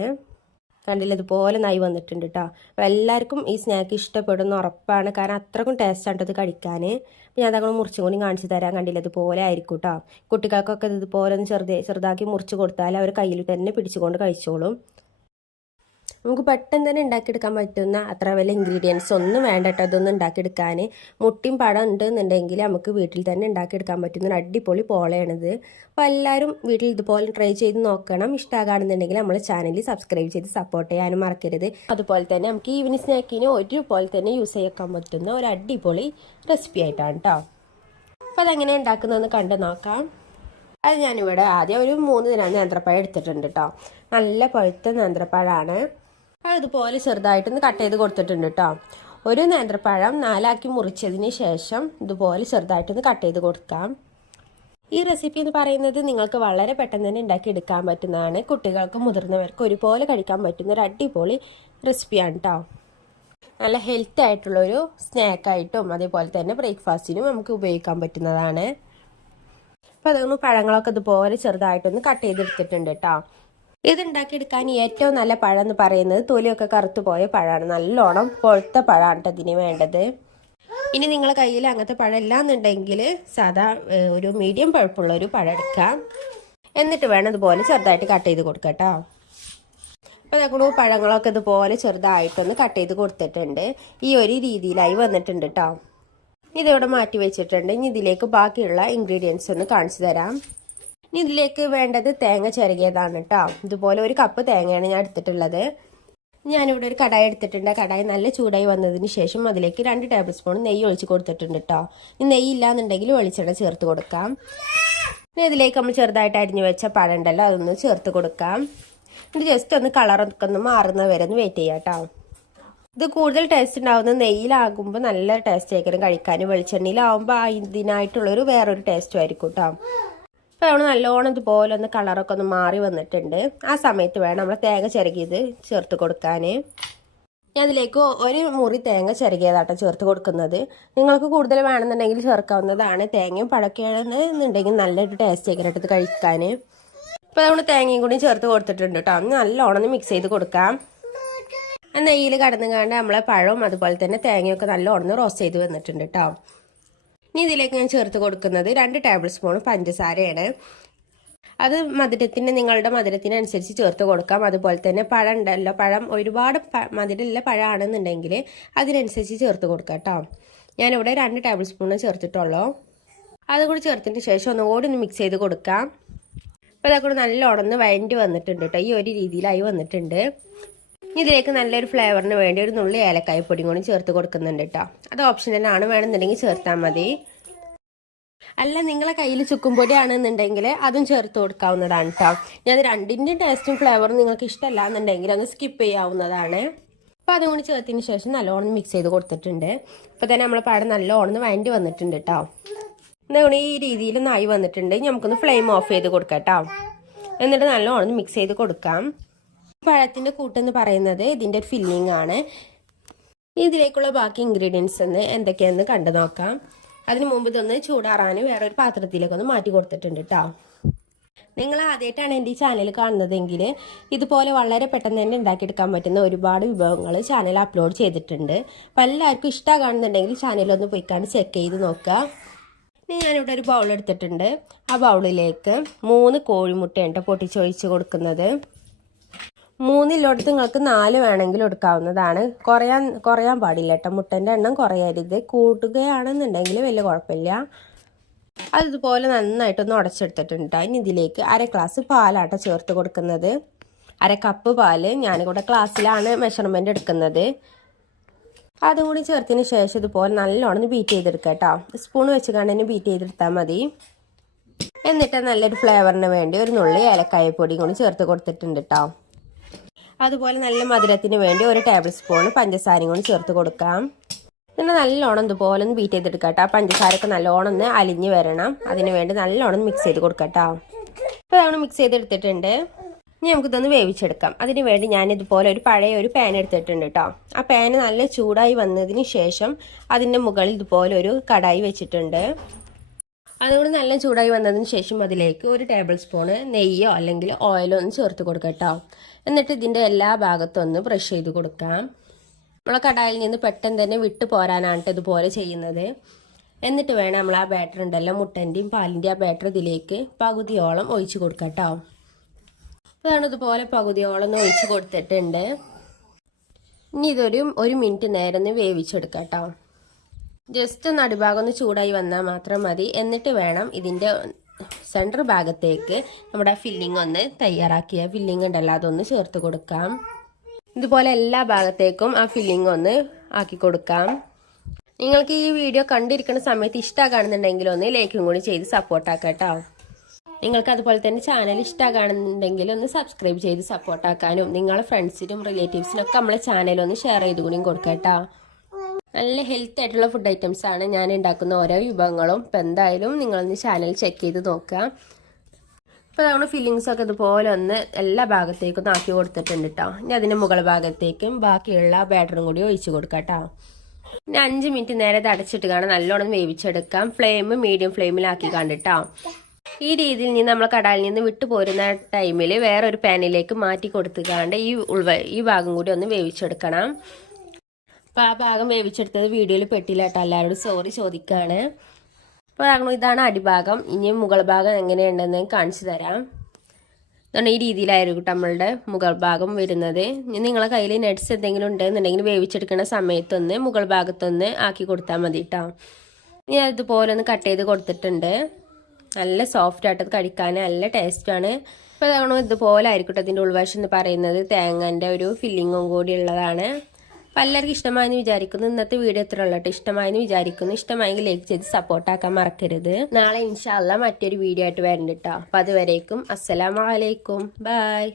കണ്ടില്ല, ഇതുപോലെ നായി വന്നിട്ടുണ്ട് കേട്ടോ. അപ്പോൾ എല്ലാവർക്കും ഈ സ്നാക്ക് ഇഷ്ടപ്പെടുന്ന ഉറപ്പാണ്. കാരണം അത്രക്കും ടേസ്റ്റാണ് ഇത് കഴിക്കാൻ. ഞാൻ അതങ്ങനെ മുറിച്ചും കൂടി കാണിച്ചു തരാൻ. കണ്ടില്ല, ഇതുപോലെ ആയിരിക്കും കേട്ടോ. കുട്ടികൾക്കൊക്കെ ഇതുപോലെ ഒന്ന് ചെറുതാക്കി മുറിച്ച് കൊടുത്താൽ അവർ കയ്യിൽ തന്നെ പിടിച്ചുകൊണ്ട് കഴിച്ചോളും. നമുക്ക് പെട്ടെന്ന് തന്നെ ഉണ്ടാക്കിയെടുക്കാൻ പറ്റുന്ന അത്ര വലിയ ഇൻഗ്രീഡിയൻസ് ഒന്നും വേണ്ട കേട്ടോ ഇതൊന്നും ഉണ്ടാക്കിയെടുക്കാൻ. മുട്ടയും പഴം ഉണ്ടെന്നുണ്ടെങ്കിൽ നമുക്ക് വീട്ടിൽ തന്നെ ഉണ്ടാക്കിയെടുക്കാൻ പറ്റുന്ന ഒരു അടിപൊളി പോളയാണിത്. അപ്പോൾ എല്ലാവരും വീട്ടിൽ ഇതുപോലെ ട്രൈ ചെയ്ത് നോക്കണം. ഇഷ്ടമാകുകയാണെന്നുണ്ടെങ്കിൽ നമ്മുടെ ചാനൽ സബ്സ്ക്രൈബ് ചെയ്ത് സപ്പോർട്ട് ചെയ്യാനും മറക്കരുത്. അതുപോലെ തന്നെ നമുക്ക് ഈവനിങ് സ്നാക്കിന് ഒരുപോലെ തന്നെ യൂസ് ചെയ്യാൻ പറ്റുന്ന ഒരു അടിപൊളി റെസിപ്പി ആയിട്ടാണ് കേട്ടോ. അപ്പോൾ അതെങ്ങനെ ഉണ്ടാക്കുന്നതെന്ന് കണ്ടു നോക്കാം. അത് ഞാനിവിടെ ആദ്യം ഒരു 3 നേന്ത്രപ്പഴം എടുത്തിട്ടുണ്ട് കേട്ടോ. നല്ല പഴുത്ത നേന്ത്രപ്പഴമാണ്. അതുപോലെ ചെറുതായിട്ടൊന്ന് കട്ട് ചെയ്ത് കൊടുത്തിട്ടുണ്ട് കേട്ടോ. ഒരു നേന്ത്രപ്പഴം 4 മുറിച്ചതിന് ശേഷം ഇതുപോലെ ചെറുതായിട്ടൊന്ന് കട്ട് ചെയ്ത് കൊടുക്കാം. ഈ റെസിപ്പി എന്ന് പറയുന്നത് നിങ്ങൾക്ക് വളരെ പെട്ടെന്ന് തന്നെ ഉണ്ടാക്കിയെടുക്കാൻ പറ്റുന്നതാണ്. കുട്ടികൾക്കും മുതിർന്നവർക്കും ഒരുപോലെ കഴിക്കാൻ പറ്റുന്ന ഒരു അടിപൊളി റെസിപ്പിയാണ് കേട്ടോ. നല്ല ഹെൽത്തി ആയിട്ടുള്ളൊരു സ്നാക്കായിട്ടും അതേപോലെ തന്നെ ബ്രേക്ക്ഫാസ്റ്റിനും നമുക്ക് ഉപയോഗിക്കാൻ പറ്റുന്നതാണ്. അപ്പോൾ അതൊന്ന് പഴങ്ങളൊക്കെ ഇതുപോലെ ചെറുതായിട്ടൊന്ന് കട്ട് ചെയ്തെടുത്തിട്ടുണ്ട് കേട്ടോ. ഇതുണ്ടാക്കിയെടുക്കാൻ ഏറ്റവും നല്ല പഴം എന്ന് പറയുന്നത് തൊലിയൊക്കെ കറുത്തു പോയ പഴമാണ്. നല്ലോണം പൊഴുത്ത പഴമാണ് കേട്ടോ ഇതിന് വേണ്ടത്. ഇനി നിങ്ങളുടെ കയ്യിൽ അങ്ങനത്തെ പഴം ഇല്ലാന്നുണ്ടെങ്കിൽ സാധാ ഒരു മീഡിയം പഴുപ്പുള്ള ഒരു പഴം എടുക്കാം. എന്നിട്ട് വേണം ഇതുപോലെ ചെറുതായിട്ട് കട്ട് ചെയ്ത് കൊടുക്കാം കേട്ടോ. അപ്പോൾ ഞങ്ങൾ പഴങ്ങളൊക്കെ ഇതുപോലെ ചെറുതായിട്ടൊന്ന് കട്ട് ചെയ്ത് കൊടുത്തിട്ടുണ്ട്. ഈ ഒരു രീതിയിലായി വന്നിട്ടുണ്ട് കേട്ടോ. ഇതിവിടെ മാറ്റി വെച്ചിട്ടുണ്ട്. ഇനി ഇതിലേക്ക് ബാക്കിയുള്ള ഇൻഗ്രീഡിയൻസ് ഒന്ന് കാണിച്ചു തരാം. ഇനി ഇതിലേക്ക് വേണ്ടത് തേങ്ങ ചിരകിയതാണ് കേട്ടോ. ഇതുപോലെ 1 കപ്പ് തേങ്ങയാണ് ഞാൻ എടുത്തിട്ടുള്ളത്. ഞാനിവിടെ ഒരു കടായി എടുത്തിട്ടുണ്ട്. കടായി നല്ല ചൂടായി വന്നതിന് ശേഷം അതിലേക്ക് 2 ടേബിൾ സ്പൂൺ നെയ്യ് ഒഴിച്ച് കൊടുത്തിട്ടുണ്ട് കേട്ടോ. ഈ നെയ്യ് ഇല്ലാന്നുണ്ടെങ്കിൽ വെളിച്ചെണ്ണ ചേർത്ത് കൊടുക്കാം. ഇനി ഇതിലേക്ക് നമ്മൾ ചെറുതായിട്ട് അരിഞ്ഞു വെച്ച പഴം ഉണ്ടല്ലോ അതൊന്ന് ചേർത്ത് കൊടുക്കാം. ഇത് ജസ്റ്റ് ഒന്ന് കളറൊക്കെ ഒന്ന് മാറുന്ന വരെ ഒന്ന് വെയിറ്റ് ചെയ്യാം കേട്ടോ. ഇത് കൂടുതൽ ടേസ്റ്റ് ഉണ്ടാവുന്നത് നെയ്യിലാകുമ്പോൾ നല്ല ടേസ്റ്റ് ആയിരിക്കും കഴിക്കാൻ. വെളിച്ചെണ്ണയിലാവുമ്പോൾ ഇതിനായിട്ടുള്ളൊരു വേറൊരു ടേസ്റ്റും ആയിരിക്കും കേട്ടോ. അപ്പോൾ നമ്മൾ നല്ലോണം ഇതുപോലെ ഒന്ന് കളറൊക്കെ ഒന്ന് മാറി വന്നിട്ടുണ്ട്. ആ സമയത്ത് വേണം നമ്മൾ തേങ്ങ ചിരകിയത് ചേർത്ത് കൊടുക്കാൻ. ഞാൻ അതിലേക്ക് 1 മുറി തേങ്ങ ചിരകിയതാട്ടോ ചേർത്ത് കൊടുക്കുന്നത്. നിങ്ങൾക്ക് കൂടുതൽ വേണമെന്നുണ്ടെങ്കിൽ ചേർക്കാവുന്നതാണ്. തേങ്ങയും പഴക്കുകയാണെന്നുണ്ടെങ്കിൽ നല്ലൊരു ടേസ്റ്റ് ആയിട്ട് ഇത് കഴിക്കാൻ. അപ്പോൾ നമ്മൾ തേങ്ങയും കൂടി ചേർത്ത് കൊടുത്തിട്ടുണ്ട് കേട്ടോ. നല്ലോണം ഒന്ന് മിക്സ് ചെയ്ത് കൊടുക്കാം. നെയ്യിൽ കടന്നുകാണ്ട് നമ്മളെ പഴവും അതുപോലെ തന്നെ തേങ്ങയൊക്കെ നല്ലോണം റോസ്റ്റ് ചെയ്ത് വന്നിട്ടുണ്ട് കേട്ടോ. ഇനി ഇതിലേക്ക് ഞാൻ ചേർത്ത് കൊടുക്കുന്നത് 2 ടേബിൾ സ്പൂൺ പഞ്ചസാരയാണ്. അത് നിങ്ങളുടെ മധുരത്തിനനുസരിച്ച് ചേർത്ത് കൊടുക്കാം. അതുപോലെ തന്നെ പഴം ഉണ്ടല്ലോ, പഴം ഒരുപാട് മധുരമുള്ള പഴമാണെന്നുണ്ടെങ്കിൽ അതിനനുസരിച്ച് ചേർത്ത് കൊടുക്കാം കേട്ടോ. ഞാനിവിടെ 2 ടേബിൾ സ്പൂൺ ചേർത്തിട്ടുള്ളൂ. അതുകൂടി ചേർത്തതിന് ശേഷം ഒന്നുകൂടി ഒന്ന് മിക്സ് ചെയ്ത് കൊടുക്കാം. അപ്പോൾ അതൊക്കെ നല്ലോണം ഒന്ന് വഴണ്ടി വന്നിട്ടുണ്ട് കേട്ടോ. ഈ ഒരു രീതിയിലായി വന്നിട്ടുണ്ട്. ഇതിലേക്ക് നല്ലൊരു ഫ്ലേവറിന് വേണ്ടി ഒരു നുള്ളി ഏലക്കായ പൊടിയും കൂടി ചേർത്ത് കൊടുക്കുന്നുണ്ട് കേട്ടോ. അത് ഓപ്ഷനലാണ്, വേണമെന്നുണ്ടെങ്കിൽ ചേർത്താൽ മതി. അല്ല നിങ്ങളെ കയ്യിൽ ചുക്കും പൊടി ആണെന്നുണ്ടെങ്കിൽ അതും ചേർത്ത് കൊടുക്കാവുന്നതാണ് കേട്ടോ. ഞാൻ രണ്ടിൻ്റെ ടേസ്റ്റും ഫ്ലേവറും നിങ്ങൾക്ക് ഇഷ്ടമല്ല എന്നുണ്ടെങ്കിൽ ഒന്ന് സ്കിപ്പ് ചെയ്യാവുന്നതാണ്. അപ്പോൾ അതും കൂടി ചേർത്തതിന് ശേഷം നല്ലോണം മിക്സ് ചെയ്ത് കൊടുത്തിട്ടുണ്ട്. ഇപ്പോൾ തന്നെ നമ്മളെ പഴം നല്ലോണം വഴണ്ടി വന്നിട്ടുണ്ട് കേട്ടോ. എന്നാൽ ഈ രീതിയിലൊന്നും ആയി വന്നിട്ടുണ്ട്. നമുക്കൊന്ന് ഫ്ലെയിം ഓഫ് ചെയ്ത് കൊടുക്കാം കേട്ടോ. എന്നിട്ട് നല്ലോണം മിക്സ് ചെയ്ത് കൊടുക്കാം. പഴത്തിൻ്റെ കൂട്ടെന്ന് പറയുന്നത് ഇതിൻ്റെ ഒരു ഫില്ലിംഗ് ആണ്. ഇതിലേക്കുള്ള ബാക്കി ഇൻഗ്രീഡിയൻസ് ഒന്ന് എന്തൊക്കെയാണെന്ന് കണ്ടു നോക്കാം. അതിന് മുമ്പ് ഇതൊന്ന് ചൂടാറാൻ വേറൊരു പാത്രത്തിലേക്ക് ഒന്ന് മാറ്റി കൊടുത്തിട്ടുണ്ട് കേട്ടോ. നിങ്ങൾ ആദ്യമായിട്ടാണ് എൻ്റെ ഈ ചാനൽ കാണുന്നതെങ്കിൽ ഇതുപോലെ വളരെ പെട്ടെന്ന് തന്നെ ഉണ്ടാക്കിയെടുക്കാൻ പറ്റുന്ന ഒരുപാട് വിഭവങ്ങൾ ചാനൽ അപ്ലോഡ് ചെയ്തിട്ടുണ്ട്. അപ്പോൾ എല്ലാവർക്കും ഇഷ്ടമാകുന്നുണ്ടെങ്കിൽ ചാനലൊന്ന് പോയിക്കാണ്ട് ചെക്ക് ചെയ്ത് നോക്കുക. ഇനി ഞാനിവിടെ ഒരു ബൗൾ എടുത്തിട്ടുണ്ട്. ആ ബൗളിലേക്ക് 3 കോഴിമുട്ടയാണ് പൊട്ടിച്ചൊഴിച്ച് കൊടുക്കുന്നത്. 3 നിങ്ങൾക്ക് 4 വേണമെങ്കിലും എടുക്കാവുന്നതാണ്. കുറയാൻ പാടില്ല കേട്ടോ. മുട്ടൻ്റെ എണ്ണം കുറയരുത്. കൂടുകയാണെന്നുണ്ടെങ്കിൽ വലിയ കുഴപ്പമില്ല. അതുപോലെ നന്നായിട്ടൊന്ന് ഉടച്ചെടുത്തിട്ടുണ്ട്. ഇനി ഇതിലേക്ക് 1/2 ഗ്ലാസ് പാലാട്ടോ ചേർത്ത് കൊടുക്കുന്നത്. 1/2 കപ്പ് പാല്. ഞാനിവിടെ ഗ്ലാസ്സിലാണ് മെഷർമെൻറ്റ് എടുക്കുന്നത്. അതുകൂടി ചേർത്തതിന് ശേഷം ഇതുപോലെ നല്ലോണം ബീറ്റ് ചെയ്തെടുക്കുക കേട്ടോ. സ്പൂൺ വെച്ച് കണ്ടതിന് ബീറ്റ് ചെയ്തെടുത്താൽ മതി. എന്നിട്ട് നല്ലൊരു ഫ്ലേവറിന് വേണ്ടി ഒരു നുള്ളി ഏലക്കായപ്പൊടി കൂടി ചേർത്ത് കൊടുത്തിട്ടുണ്ട് കേട്ടോ. അതുപോലെ നല്ല മധുരത്തിന് വേണ്ടി ഒരു ടേബിൾ സ്പൂൺ പഞ്ചസാരയും കൂടി ചേർത്ത് കൊടുക്കാം. പിന്നെ നല്ലോണം ഇതുപോലെ ഒന്ന് ബീറ്റ് ചെയ്തെടുക്കാം കേട്ടോ. പഞ്ചസാരയൊക്കെ നല്ലോണം ഒന്ന് അലിഞ്ഞ് വരണം. അതിന് വേണ്ടി നല്ലോണം മിക്സ് ചെയ്ത് കൊടുക്കാം കേട്ടോ. അപ്പോൾ അതാണ് മിക്സ് ചെയ്തെടുത്തിട്ടുണ്ട്. ഇനി നമുക്കിതൊന്ന് വേവിച്ചെടുക്കാം. അതിന് വേണ്ടി ഞാനിതുപോലെ ഒരു പഴയ ഒരു പാൻ എടുത്തിട്ടുണ്ട് കേട്ടോ. ആ പാൻ നല്ല ചൂടായി വന്നതിന് ശേഷം അതിൻ്റെ മുകളിൽ ഇതുപോലെ ഒരു കടായി വെച്ചിട്ടുണ്ട്. അതുകൊണ്ട് നല്ല ചൂടായി വന്നതിന് ശേഷം അതിലേക്ക് ഒരു ടേബിൾ സ്പൂണ് നെയ്യോ അല്ലെങ്കിൽ ഓയിലോ ഒന്ന് ചേർത്ത് കൊടുക്കാം കേട്ടോ. എന്നിട്ട് ഇതിൻ്റെ എല്ലാ ഭാഗത്തും ഒന്ന് ബ്രഷ് ചെയ്ത് കൊടുക്കാം. നമ്മളെ കടായിൽ നിന്ന് പെട്ടെന്ന് തന്നെ വിട്ടു പോരാനാണ് ഇതുപോലെ ചെയ്യുന്നത്. എന്നിട്ട് വേണം നമ്മൾ ആ ബാറ്റർ ഉണ്ടല്ലോ, മുട്ടൻ്റെയും പാലിൻ്റെയും ആ ബാറ്റർ ഇതിലേക്ക് പകുതിയോളം ഒഴിച്ച് കൊടുക്കാം കേട്ടോ. അതാണ് ഇതുപോലെ പകുതിയോളം ഒന്ന് ഒഴിച്ച് കൊടുത്തിട്ടുണ്ട്. ഇനി ഇതൊരു 1 മിനിറ്റ് നേരം ഒന്ന് വേവിച്ചെടുക്കാം കേട്ടോ. ജസ്റ്റ് ഒന്ന് അടിഭാഗം ഒന്ന് ചൂടായി വന്നാൽ മാത്രം മതി. എന്നിട്ട് വേണം ഇതിൻ്റെ സെൻറ്റർ ഭാഗത്തേക്ക് നമ്മുടെ ഫില്ലിംഗ് ഒന്ന് തയ്യാറാക്കിയ ഫില്ലിംഗ് ഉണ്ടല്ലോ അതൊന്ന് ചേർത്ത് കൊടുക്കാം. ഇതുപോലെ എല്ലാ ഭാഗത്തേക്കും ആ ഫില്ലിംഗ് ഒന്ന് ആക്കി കൊടുക്കാം. നിങ്ങൾക്ക് ഈ വീഡിയോ കണ്ടിരിക്കുന്ന സമയത്ത് ഇഷ്ടമാകുന്നുണ്ടെങ്കിൽ ഒന്ന് ലൈക്കും കൂടി ചെയ്ത് സപ്പോർട്ടാക്കാം കേട്ടോ. നിങ്ങൾക്ക് അതുപോലെ തന്നെ ചാനൽ ഇഷ്ടമാകുന്നുണ്ടെങ്കിൽ ഒന്ന് സബ്സ്ക്രൈബ് ചെയ്ത് സപ്പോർട്ടാക്കാനും നിങ്ങളെ ഫ്രണ്ട്സിനും റിലേറ്റീവ്സിനും ഒക്കെ നമ്മളെ ചാനലൊന്ന് ഷെയർ ചെയ്ത് കൂടിയും കൊടുക്കാം കേട്ടോ. നല്ല ഹെൽത്തി ആയിട്ടുള്ള ഫുഡ് ഐറ്റംസ് ആണ് ഞാൻ ഉണ്ടാക്കുന്ന ഓരോ വിഭവങ്ങളും. ഇപ്പം എന്തായാലും നിങ്ങളൊന്ന് ചാനൽ ചെക്ക് ചെയ്ത് നോക്കുക. ഇപ്പോൾ നമ്മൾ ഫില്ലിങ്സൊക്കെ ഇതുപോലെ ഒന്ന് എല്ലാ ഭാഗത്തേക്കും ഒന്ന് ആക്കി കൊടുത്തിട്ടുണ്ട് കേട്ടോ. ഇനി അതിൻ്റെ മുകൾ ഭാഗത്തേക്കും ബാക്കിയുള്ള ബാറ്ററും കൂടി ഒഴിച്ച് കൊടുക്കാം കേട്ടോ. ഇനി 5 മിനിറ്റ് നേരെ അടച്ചിട്ട് കാണാൻ നല്ലോണം വേവിച്ചെടുക്കാം. ഫ്ലെയിം മീഡിയം ഫ്ലെയിമിലാക്കി കണ്ടിട്ടോ. ഈ രീതിയിൽ നിന്ന് നമ്മൾ കടായിൽ നിന്ന് വിട്ടു പോരുന്ന ടൈമിൽ വേറൊരു പാനിലേക്ക് മാറ്റി കൊടുത്തുകാണ്ട് ഈ ഭാഗം കൂടി ഒന്ന് വേവിച്ചെടുക്കണം. അപ്പോൾ ആ ഭാഗം വേവിച്ചെടുത്തത് വീഡിയോയിൽ പെട്ടില്ല കേട്ടോ. എല്ലാവരോടും സോറി ചോദിക്കുകയാണ്. അപ്പോൾ ഇതാണ് അടിഭാഗം. ഇനി മുകൾ ഭാഗം എങ്ങനെയുണ്ടെന്ന് കാണിച്ചു തരാം. ഇതാണ് ഈ രീതിയിലായിരിക്കും നമ്മളുടെ മുകൾ ഭാഗം വരുന്നത്. ഇനി നിങ്ങളെ കയ്യിൽ നട്ട്സ് എന്തെങ്കിലും ഉണ്ടെന്നുണ്ടെങ്കിൽ വേവിച്ചെടുക്കുന്ന സമയത്തൊന്ന് മുകൾ ഭാഗത്തൊന്ന് ആക്കി കൊടുത്താൽ മതി കേട്ടോ. ഇനി അതുപോലെ ഒന്ന് കട്ട് ചെയ്ത് കൊടുത്തിട്ടുണ്ട്. നല്ല സോഫ്റ്റ് ആയിട്ട് കഴിക്കാൻ നല്ല ടേസ്റ്റാണ്. ഇപ്പോൾ അതാണ് ഇതുപോലെ ആയിരിക്കട്ടെ ഇതിൻ്റെ ഉൾവശം എന്ന് പറയുന്നത്. തേങ്ങൻ്റെ ഒരു ഫില്ലിങ്ങും കൂടി ഉള്ളതാണ്. അപ്പോൾ എല്ലാവർക്കും ഇഷ്ടമായെന്ന് വിചാരിക്കുന്നു. ഇന്നത്തെ വീഡിയോ എത്ര ഉള്ളട്ടെ. ഇഷ്ടമായെന്ന് വിചാരിക്കുന്നു. ഇഷ്ടമായെങ്കിൽ ലൈക്ക് ചെയ്ത് സപ്പോർട്ടാക്കാൻ മറക്കരുത്. നാളെ ഇൻഷാ അല്ലാഹ് മറ്റൊരു വീഡിയോ ആയിട്ട് വരണ്ട കേട്ടോ. അപ്പോൾ അതുവരേക്കും അസ്സലാമു അലൈക്കും. ബൈ.